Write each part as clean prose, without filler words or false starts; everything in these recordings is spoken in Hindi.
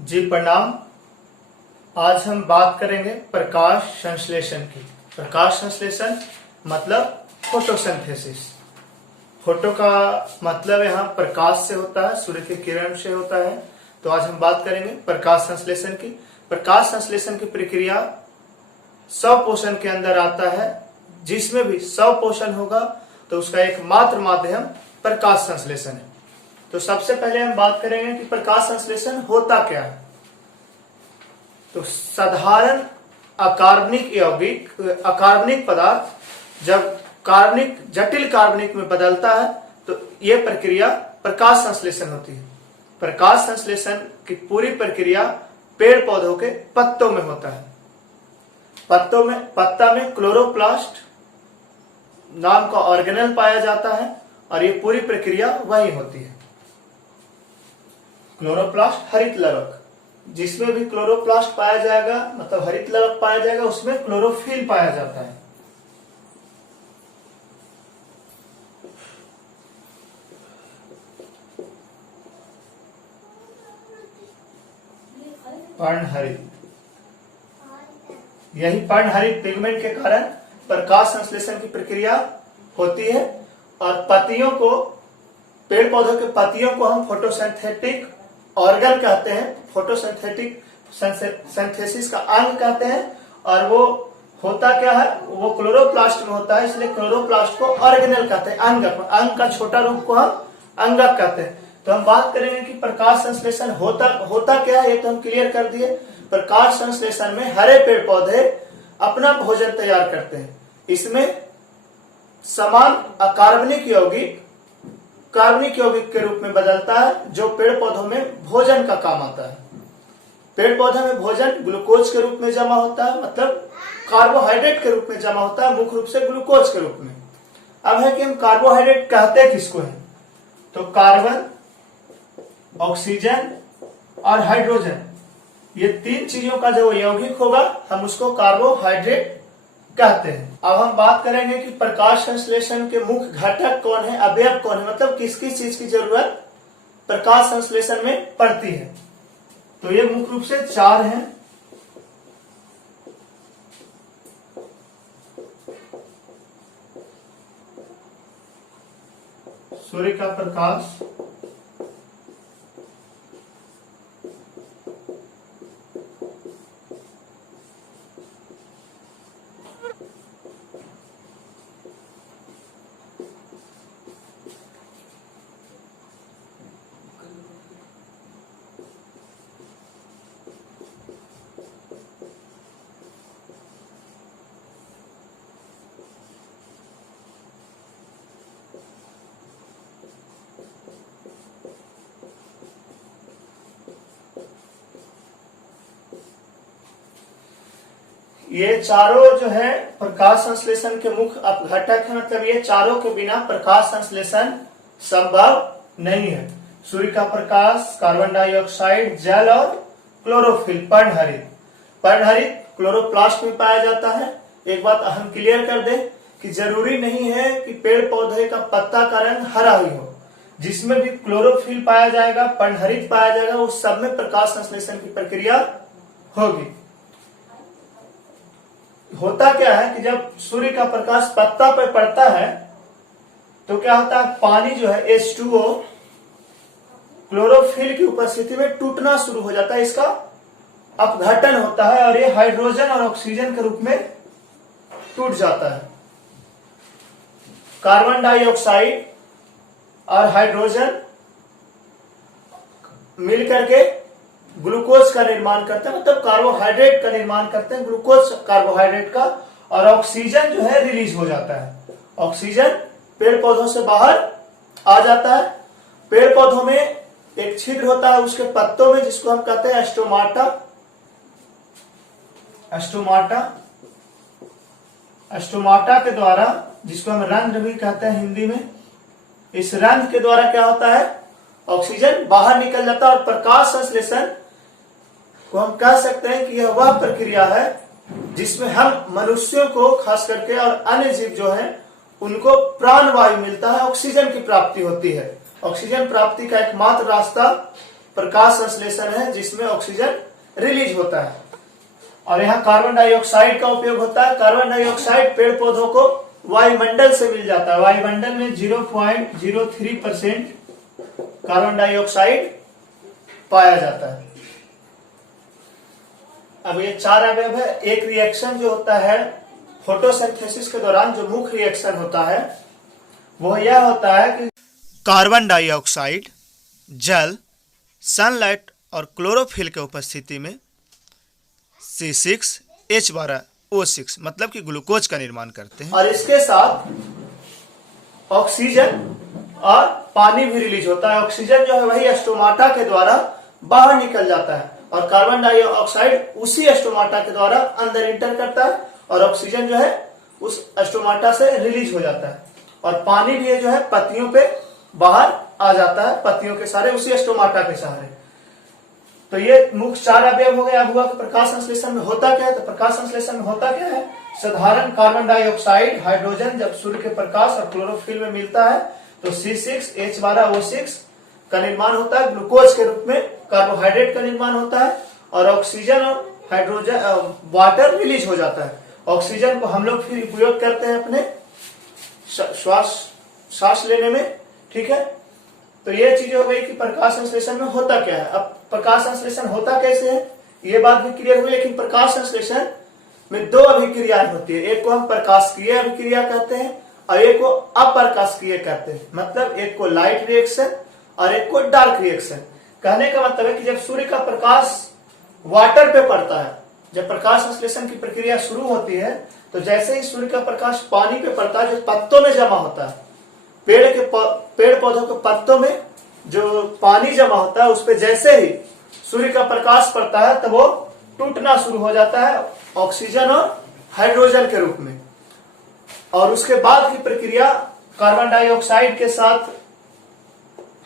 जी प्रणाम। आज हम बात करेंगे प्रकाश संश्लेषण की। प्रकाश संश्लेषण मतलब फोटोसिंथेसिस। फोटो का मतलब यहाँ प्रकाश से होता है, सूर्य की किरण से होता है। तो आज हम बात करेंगे प्रकाश संश्लेषण की। प्रकाश संश्लेषण की प्रक्रिया 100 पोषण के अंदर आता है। जिसमें भी 100 पोषण होगा तो उसका एकमात्र माध्यम प्रकाश संश्लेषण है। तो सबसे पहले हम बात करेंगे कि प्रकाश संश्लेषण होता क्या है। तो साधारण अकार्बनिक यौगिक अकार्बनिक पदार्थ जब कार्बनिक जटिल कार्बनिक में बदलता है तो यह प्रक्रिया प्रकाश संश्लेषण होती है। प्रकाश संश्लेषण की पूरी प्रक्रिया पेड़ पौधों के पत्तों में होता है। पत्ता में क्लोरोप्लास्ट नाम का ऑर्गेनेल पाया जाता है और ये पूरी प्रक्रिया वही होती है। क्लोरोप्लास्ट हरित लवक, जिसमें भी क्लोरोप्लास्ट पाया जाएगा मतलब हरित लवक पाया जाएगा उसमें क्लोरोफिल पाया जाता है। पर्णहरित, यही पर्णहरित पिगमेंट के कारण प्रकाश संश्लेषण की प्रक्रिया होती है। और पत्तियों को, पेड़ पौधों के पत्तियों को हम फोटोसिंथेटिक ऑर्गन कहते हैं, फोटोसिंथेटिक सिंथेसिस का अंग कहते हैं। और वो होता क्या है, वो क्लोरोप्लास्ट में होता है, इसलिए क्लोरोप्लास्ट को ऑर्गेनेल कहते हैं। अंग का छोटा रूप को हम अंगक कहते हैं। तो हम बात करेंगे कि प्रकाश संश्लेषण होता क्या है, ये तो हम क्लियर कर दिए। प्रकाश संश्लेषण में हरे पेड़ पौधे अपना भोजन तैयार करते हैं। इसमें समान अकार्बनिक यौगिक कार्बनिक यौगिक के रूप में बदलता है, जो पेड़ पौधों में भोजन का काम आता है। पेड़ पौधे में भोजन ग्लूकोज के रूप में जमा होता है, मतलब कार्बोहाइड्रेट के रूप में जमा होता है, मुख्य रूप से ग्लूकोज के रूप में। अब है कि हम कार्बोहाइड्रेट कहते किसको हैं, तो कार्बन, ऑक्सीजन और हाइड्रोजन, ये तीन चीजों का जो यौगिक होगा हम उसको कार्बोहाइड्रेट कहते हैं। अब हम बात करेंगे कि प्रकाश संश्लेषण के मुख्य घटक कौन है, अवयव कौन है, मतलब किस किस चीज की जरूरत प्रकाश संश्लेषण में पड़ती है। तो ये मुख्य रूप से 4 हैं। सूर्य का प्रकाश, ये चारों जो है प्रकाश संश्लेषण के मुख्य घटक है। मतलब ये चारों के बिना प्रकाश संश्लेषण संभव नहीं है। सूर्य का प्रकाश, कार्बन डाइऑक्साइड, जल और क्लोरोफिल, पर्णहरित क्लोरोप्लास्ट में पाया जाता है। एक बात हम क्लियर कर दें कि जरूरी नहीं है कि पेड़ पौधे का पत्ता का रंग हरा ही हो। जिसमें भी क्लोरोफिल पाया जाएगा, पर्णहरित पाया जाएगा, उस सब में प्रकाश संश्लेषण की प्रक्रिया होगी। होता क्या है कि जब सूर्य का प्रकाश पत्ता पर पड़ता है तो क्या होता है, पानी जो है H2O क्लोरोफिल की उपस्थिति में टूटना शुरू हो जाता है, इसका अपघटन होता है और ये हाइड्रोजन और ऑक्सीजन के रूप में टूट जाता है। कार्बन डाइऑक्साइड और हाइड्रोजन मिलकर के ग्लूकोज का निर्माण करते हैं, मतलब कार्बोहाइड्रेट का निर्माण करते हैं, ग्लूकोज कार्बोहाइड्रेट का। और ऑक्सीजन जो है रिलीज हो जाता है। ऑक्सीजन पेड़ पौधों से बाहर आ जाता है। पेड़ पौधों में एक छिद्र होता है उसके पत्तों में, जिसको हम कहते हैं स्टोमाटा के द्वारा, जिसको हम रंध्र भी कहते हैं हिंदी में। इस रंध्र के द्वारा क्या होता है, ऑक्सीजन बाहर निकल जाता है। और प्रकाश संश्लेषण को हम कह सकते हैं कि यह वह प्रक्रिया है जिसमें हम मनुष्यों को खास करके और अन्य जीव जो हैं उनको प्राणवायु मिलता है, ऑक्सीजन की प्राप्ति होती है। ऑक्सीजन प्राप्ति का एकमात्र रास्ता प्रकाश संश्लेषण है जिसमें ऑक्सीजन रिलीज होता है। और यहाँ कार्बन डाइऑक्साइड का उपयोग होता है। कार्बन डाइऑक्साइड पेड़ पौधों को वायुमंडल से मिल जाता है। वायुमंडल में 0.03% कार्बन डाइऑक्साइड पाया जाता है। अब ये 4 अवयव है। एक रिएक्शन जो होता है फोटोसिंथेसिस के दौरान, जो मुख्य रिएक्शन होता है वो यह होता है कि कार्बन डाइऑक्साइड, जल, सनलाइट और क्लोरोफिल के उपस्थिति में C6H12O6 मतलब कि ग्लूकोज का निर्माण करते हैं। और इसके साथ ऑक्सीजन और पानी भी रिलीज होता है। ऑक्सीजन जो है वही स्टोमाटा के द्वारा बाहर निकल जाता है और कार्बन डाइऑक्साइड उसी स्टोमाटा के द्वारा अंदर इंटर करता है और ऑक्सीजन जो है उस स्टोमाटा से रिलीज हो जाता है। और पानी भी जो है पत्तियों पे बाहर आ जाता है, पत्तियों के सारे उसी स्टोमाटा के सहारे। तो ये मुख्य 4 अवयव हो गए। अब हुआ कि प्रकाश संश्लेषण में होता क्या है। तो प्रकाश संश्लेषण में होता क्या है, साधारण कार्बन डाइऑक्साइड हाइड्रोजन जब सूर्य के प्रकाश और क्लोरोफिल में मिलता है तो C6H12O6 का निर्माण होता है। ग्लूकोज के रूप में कार्बोहाइड्रेट का निर्माण होता है और ऑक्सीजन और हाइड्रोजन वाटर रिलीज हो जाता है। ऑक्सीजन को हम लोग फिर उपयोग करते हैं अपने श्वास लेने में, ठीक है। तो ये चीज हो गई कि प्रकाश संश्लेषण में होता क्या है। अब प्रकाश संश्लेषण होता कैसे है ये बात भी क्लियर हुई। लेकिन प्रकाश संश्लेषण में 2 अभिक्रियाएं होती है। एक को हम प्रकाशकीय अभिक्रिया कहते हैं और एक को अप्रकाशकीय कहते हैं। मतलब एक को लाइट रिएक्शन और एक को डार्क रिएक्शन। कहने का मतलब है कि जब सूर्य का प्रकाश वाटर पे पड़ता है, जब प्रकाश संश्लेषण की प्रक्रिया शुरू होती है तो जैसे ही सूर्य का प्रकाश पानी पे पड़ता है जो पत्तों में जमा होता है, पेड़ पौधों के पत्तों में जो पानी जमा होता है उस पे जैसे ही सूर्य का प्रकाश पड़ता है तब वो टूटना शुरू हो जाता है ऑक्सीजन और हाइड्रोजन के रूप में। और उसके बाद की प्रक्रिया कार्बन डाइऑक्साइड के साथ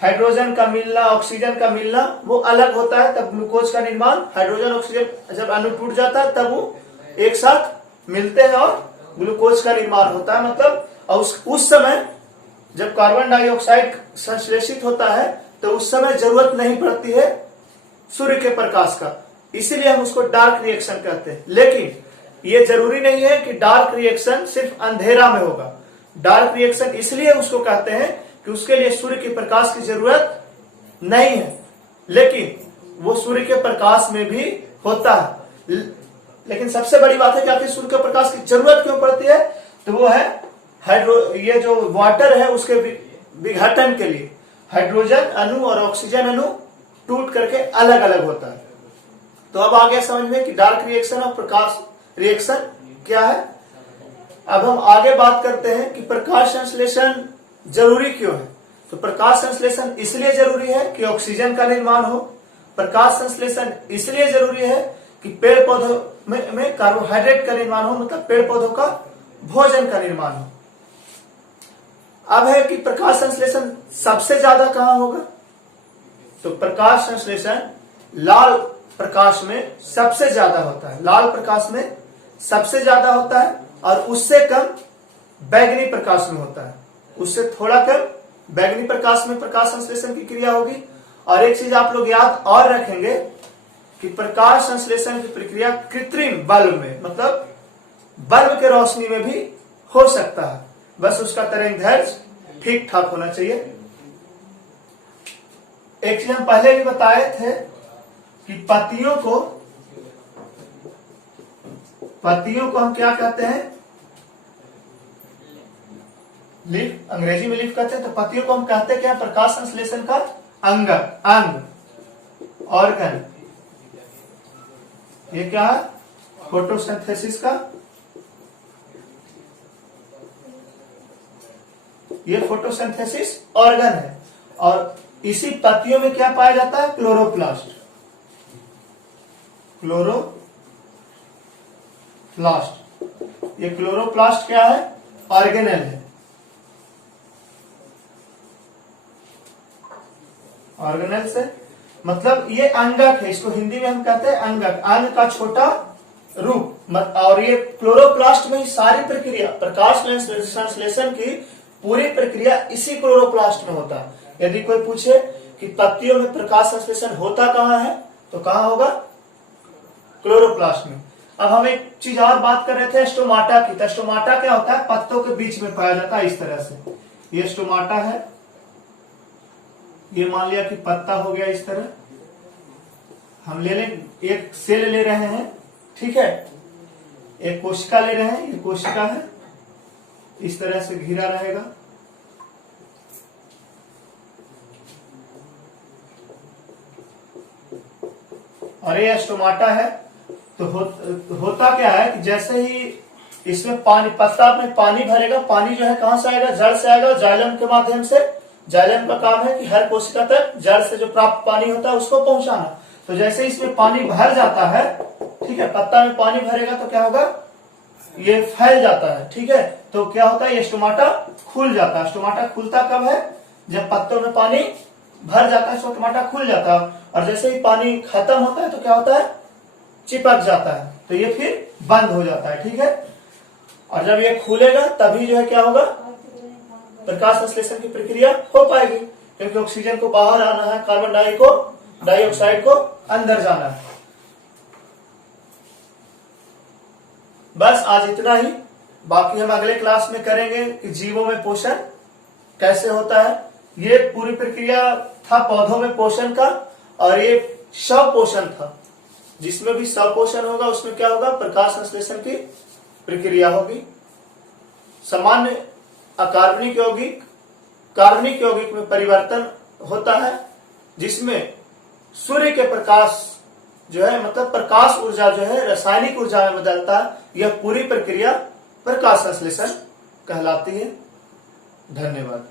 हाइड्रोजन का मिलना, ऑक्सीजन का मिलना वो अलग होता है। तब ग्लूकोज का निर्माण, हाइड्रोजन ऑक्सीजन जब अणु टूट जाता है तब वो एक साथ मिलते हैं और ग्लूकोज का निर्माण होता है। मतलब उस समय जब कार्बन डाइऑक्साइड संश्लेषित होता है तो उस समय जरूरत नहीं पड़ती है सूर्य के प्रकाश का, इसीलिए हम उसको डार्क रिएक्शन कहते हैं। लेकिन ये जरूरी नहीं है कि डार्क रिएक्शन सिर्फ अंधेरा में होगा। डार्क रिएक्शन इसलिए उसको कहते हैं कि उसके लिए सूर्य के प्रकाश की जरूरत नहीं है, लेकिन वो सूर्य के प्रकाश में भी होता है। लेकिन सबसे बड़ी बात है कि आखिर सूर्य के प्रकाश की जरूरत क्यों पड़ती है, तो वो है ये जो वाटर है उसके विघटन के लिए हाइड्रोजन अणु और ऑक्सीजन अणु टूट करके अलग अलग होता है। तो अब आ गया समझ में कि डार्क रिएक्शन और प्रकाश रिएक्शन क्या है। अब हम आगे बात करते हैं कि प्रकाश संश्लेषण जरूरी क्यों है। तो प्रकाश संश्लेषण इसलिए जरूरी है कि ऑक्सीजन का निर्माण हो। प्रकाश संश्लेषण इसलिए जरूरी है कि पेड़ पौधों में कार्बोहाइड्रेट का निर्माण हो, मतलब पेड़ पौधों का भोजन का निर्माण हो। अब है कि प्रकाश संश्लेषण सबसे ज्यादा कहां होगा। तो प्रकाश संश्लेषण लाल प्रकाश में सबसे ज्यादा होता है। लाल प्रकाश में सबसे ज्यादा होता है और उससे कम बैंगनी प्रकाश में होता है। उससे थोड़ा कम बैंगनी प्रकाश में प्रकाश संश्लेषण की क्रिया होगी। और एक चीज आप लोग याद और रखेंगे कि प्रकाश संश्लेषण की प्रक्रिया कृत्रिम बल्ब में, मतलब बल्ब के रोशनी में भी हो सकता है, बस उसका तरंगदैर्घ्य ठीक ठाक होना चाहिए। एक चीज हम पहले भी बताए थे कि पत्तियों को हम क्या कहते हैं, लीफ, अंग्रेजी में लीफ कहते हैं। तो पत्तियों को हम कहते क्या, प्रकाश संश्लेषण का अंग ऑर्गन। ये क्या है, फोटोसिंथेसिस का, ये फोटोसिंथेसिस ऑर्गन है। और इसी पत्तियों में क्या पाया जाता है, क्लोरोप्लास्ट। ये क्लोरोप्लास्ट क्या है, ऑर्गेनेल है। ऑर्गेनेल से मतलब ये अंगक है, इसको हिंदी में हम कहते हैं अंगक, अंग का छोटा रूप। और ये क्लोरोप्लास्ट में ही सारी प्रक्रिया, प्रकाश संश्लेषण की पूरी प्रक्रिया इसी क्लोरोप्लास्ट में होता है। यदि कोई पूछे कि पत्तियों में प्रकाश संश्लेषण होता कहाँ है, तो कहाँ होगा, क्लोरोप्लास्ट में। अब हम एक चीज और बात कर रहे थे स्टोमाटा की। तो स्टोमाटा क्या होता है, पत्तों के बीच में पाया जाता है इस तरह से। ये स्टोमाटा है, ये मान लिया कि पत्ता हो गया इस तरह। हम ले लें, एक सेल ले रहे हैं, ठीक है, एक कोशिका ले रहे हैं, ये कोशिका है, इस तरह से घिरा रहेगा। और ये स्टोमाटा है। तो होता क्या है कि जैसे ही इसमें पानी, पत्ता में पानी भरेगा, पानी जो है कहां से आएगा, जड़ से आएगा, जाइलम के माध्यम से। जाइलम का काम है कि हर कोशिका तक जड़ से जो प्राप्त पानी होता है उसको पहुंचाना। तो जैसे इसमें पानी भर जाता है, ठीक है, पत्ता में पानी भरेगा तो क्या होगा, ये फैल जाता है, ठीक है। तो क्या होता है, ये स्टोमाटा खुल जाता है। स्टोमाटा खुलता कब है, जब पत्तों में पानी भर जाता है, स्टोमाटा खुल जाता है। और जैसे ही पानी खत्म होता है तो क्या होता है, चिपक जाता है, तो ये फिर बंद हो जाता है, ठीक है। और जब ये खुलेगा तभी जो है क्या होगा, प्रकाश संश्लेषण की प्रक्रिया हो पाएगी, क्योंकि ऑक्सीजन को बाहर आना है, कार्बन डाइऑक्साइड को अंदर जाना है। बस आज इतना ही। बाकी हम अगले क्लास में करेंगे कि जीवों में पोषण कैसे होता है। ये पूरी प्रक्रिया था पौधों में पोषण का, और ये स्वपोषण था। जिसमें भी स्वपोषण होगा उसमें क्या होगा, प्रकाश संश्लेषण की प्रक्रिया होगी। सामान्य अकार्बनिक यौगिक कार्बनिक यौगिक में परिवर्तन होता है, जिसमें सूर्य के प्रकाश जो है, मतलब प्रकाश ऊर्जा जो है रासायनिक ऊर्जा में बदलता है। यह पूरी प्रक्रिया प्रकाश संश्लेषण कहलाती है। धन्यवाद।